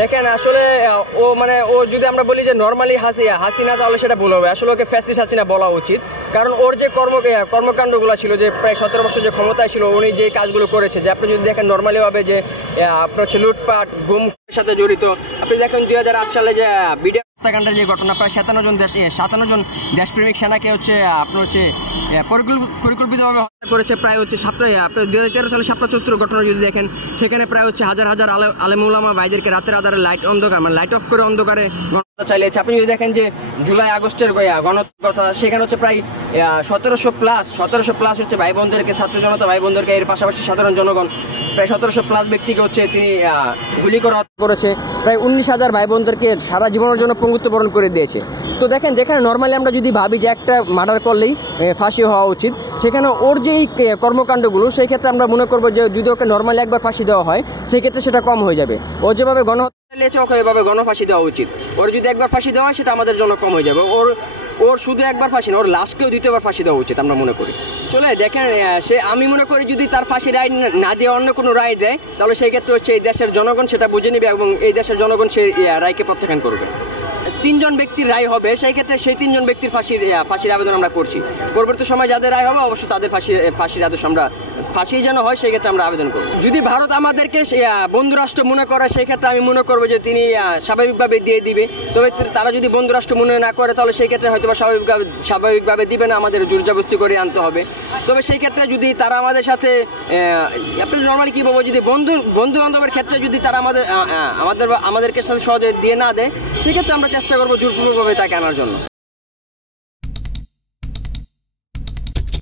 দেখেন আসলে ও যদি আমরা বলি যে নর্মালি হাসিনা, তাহলে সেটা ভুল হবে। আসলে ওকে ফ্যাসিস্ট হাসিনা বলা উচিত, কারণ ওর যে কর্মকাণ্ডগুলো ছিল, যে প্রায় 17 বছর যে ক্ষমতায় ছিল, উনি যে কাজগুলো করেছে, যে আপনি যদি দেখেন নর্মালিভাবে যে আপনার হচ্ছে লুটপাট গুম সাথে জড়িত। আপনি দেখেন 2008 সালে যে বিডিআর হত্যাকাণ্ডের যে ঘটনা, প্রায় 57 জন দেশপ্রেমিক সেনাকে হচ্ছে আপনার হচ্ছে পরিকল্পিতভাবে হত্যা করেছে। প্রায় হচ্ছে আপনার 2013 সালে শাপলা চত্বর ঘটনা যদি দেখেন, সেখানে প্রায় হচ্ছে হাজার হাজার আলেম উলামা ভাইদেরকে রাতের আধারে লাইট অফ করে অন্ধকারে গণহত্যা চালিয়েছে। আপনি যদি দেখেন যে জুলাই আগস্টের গণহত্যা, সেখানে হচ্ছে প্রায় 1700 প্লাস হচ্ছে ভাই বোনদেরকে, ছাত্র জনতা ভাই বোনদেরকে, এর পাশাপাশি সাধারণ জনগণ প্রায় 1700 প্লাস ব্যক্তিকে হচ্ছে তিনি গুলি করে হত্যা করেছে। প্রায় 19,000 ভাই বোনদেরকে সারা জীবনের জন্য পঙ্গুত্ব বরণ করে দিয়েছে। তো দেখেন, যেখানে নর্মালি আমরা যদি ভাবি যে একটা মার্ডার করলেই ফাঁসি হওয়া উচিত, সেখানে ওর যেই কর্মকাণ্ডগুলো, সেই ক্ষেত্রে আমরা মনে করবো যে যদি ওকে নর্মালি একবার ফাঁসি দেওয়া হয়, সেই ক্ষেত্রে সেটা কম হয়ে যাবে। ও যেভাবে গণহত্যা চালিয়েছে, ওকে এভাবে গণফাঁসি দেওয়া উচিত। ওর যদি একবার ফাঁসি দেওয়া হয়, সেটা আমাদের জন্য কম হয়ে যাবে। ওর শুধু একবার ফাঁসি না, ওর লাশকেও দ্বিতীয়বার ফাঁসি দেওয়া উচিত আমরা মনে করি। চলে দেখেন, আমি মনে করি যদি তার ফাঁসি রায় না দিয়ে অন্য কোনো রায় দেয়, তাহলে সেই ক্ষেত্রে হচ্ছে এই দেশের জনগণ সেটা বুঝে নেবে এবং এই দেশের জনগণ সেই রায়কে প্রত্যাখ্যান করবে। 3 জন ব্যক্তির রায় হবে, সেই ক্ষেত্রে সেই 3 জন ব্যক্তির ফাঁসির আবেদন আমরা করছি। পরবর্তী সময় যাদের রায় হবে, অবশ্যই তাদের ফাঁসির আদেশ আমরা ফাঁসি যেন হয়, সেই ক্ষেত্রে আমরা আবেদন করব। যদি ভারত আমাদেরকে বন্ধুরাষ্ট্র মনে করে, সেই ক্ষেত্রে আমি মনে করবো যে তিনি স্বাভাবিকভাবে দিয়ে দিবে। তবে তারা যদি বন্ধুরাষ্ট্র মনে না করে, তাহলে সেই ক্ষেত্রে হয়তো স্বাভাবিকভাবে দিবে না, আমাদের জোরজবরদস্তি করে আনতে হবে। তবে সেই ক্ষেত্রে যদি তারা আমাদের সাথে আপনি নর্মালি কী বলবো, যদি বন্ধু বান্ধবের ক্ষেত্রে যদি তারা আমাদেরকে সাথে সহজে দিয়ে না দেয়, সেক্ষেত্রে আমরা চেষ্টা করবো জোরপূর্বকভাবে তাকে আনার জন্য।